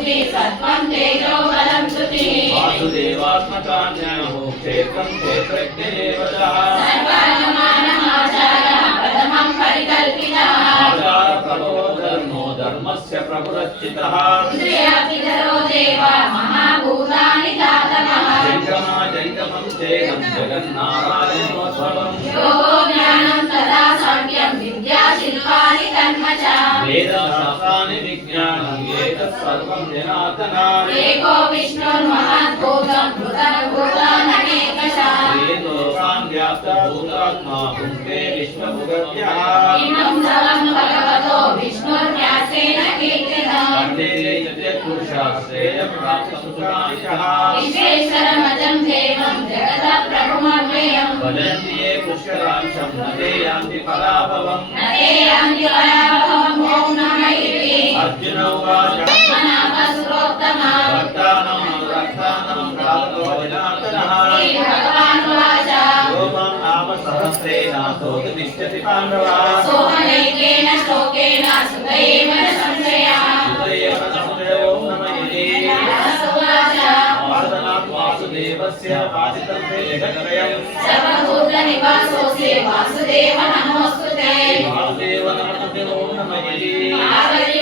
बुद्धि सत्त्वं तेजो बलं धृतिः वासुदेवात्मकान्यो क्षेत्रं क्षेत्रज्ञेव च सर्वमानमाचारः प्रथमं परिकल्पितः आचारप्रभो धर्मो धर्मस्य प्रभुरच्युतः इंद्रियापितरो देवा महाभूतानि धातवः जङ्गमं चेदं जगन्नारायणोत्सवम् योगो ज्ञानं तदा साङ्ख्यं विद्या शिल्पानि तन्मचा वेदशास्त्राणि विज्ञानं एतत् सर्वं जनार्दना एको विष्णुर्महद्भूतं भूताननेकशः वेदोऽहं व्याप्तभूतात्मा भुङ्क्ते विश्वभुगत्यः इमं सर्वं भगवतो विष्णुर्व्यासेन कीर्तितम् पण्डिते चतुर्पुरुषः श्रेयप्राप्तसुखायः विश्वेश्वरमजं देवं जगतः प्रभुमव्ययम् वदन्ति ये पुष्करांशं न ते यान्ति पराभवम् ॐ नमः इति अर्जुन उवाच मनापसुरोत्तमः भक्तानां अनुरक्तानां कालकवचनार्दनः श्रीभगवानुवाच यो मां नामसहस्रेण स्तोतुमिच्छति पाण्डवः सोऽहमेकेन श्लोकेन सुतयेव न संशयः ॐ नमः इति उवाच वासनात् वासुदेवस्य वासितं ते जगत्रयम् सर्वभूतनिवासोऽसि वासुदेव नमोऽस्तुते वासुदेव नमोऽस्तुते ॐ नमः इति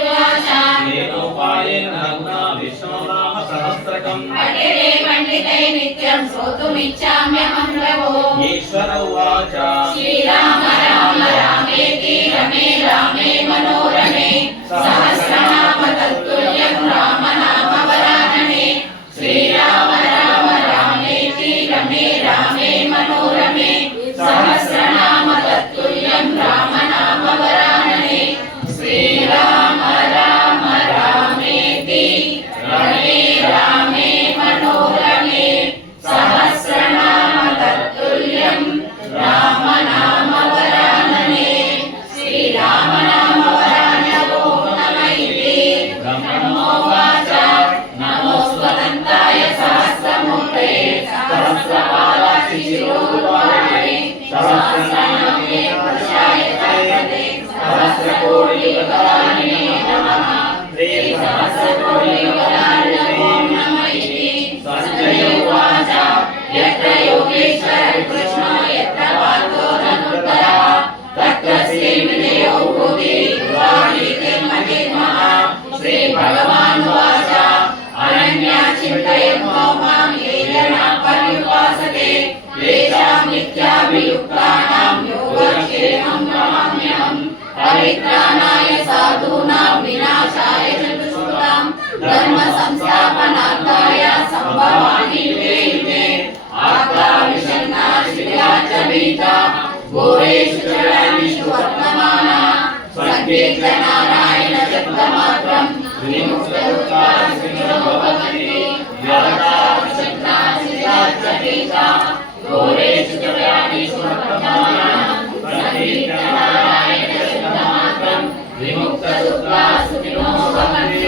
उवाच वेदोपायेन रघुना विष्णो नाम सहस्रकम् पठिते पण्डितै नित्यं श्रोतुमिच्छाम्यहं प्रभो ईश्वर उवाच श्रीराम राम रामेति रमे रामे मनोरमे सहस्रनाम तत्तुल्यं राम नाम वरानने श्रीराम राम रामेति रमे रामे मनोरमे सहस्रनाम तत्तुल्यं राम नाम वरानने श्रीराम राम रामेति रमे रामे मनोरमे सहस्रनाम तत्तुल्यं राम नाम वरानने श्रीराम नाम वरानने ॐ नमः इति ब्रह्मणोवाच नमो स्वतन्त्राय सहस्रमूर्तये सहस्रपादाय शिरोरुबाहवे सहस्रनामके पुरुषाय तस्मै सहस्रकोटियुगधारिणे नमः श्री सहस्रकोटियुगधारिणे ॐ नमः इति संजय उवाच यत्र योगेश्वरः कृष्णो यत्र पार्थो धनुर्धरः तत्र श्रीविजयो भूति पुराणीतिर्महिमः श्रीभगवानुवाच अनन्या चिन्तयन्तो मां ये जनाः पर्युपासते तेषां नित्याभियुक्तानां योगक्षेमं वहाम्यहम् परित्राणाय साधूनां विनाशाय च दुष्कृतां धर्म संस्थापनार्थाय सम्भवामि युगे युगे आत्माविशन्ना शिला च भीता घोरेषु च व्याधिषु वर्तमाना सद्येत नारायण शब्दमात्रं विमुक्तदुःखाः भवन्ति व्यवहारशक्ता शिला च भीता घोरेषु च व्याधिषु वर्तमाना सद्येत नारायण शब्दमात्रं विमुक्तदुःखाः सुखिनो भवन्ति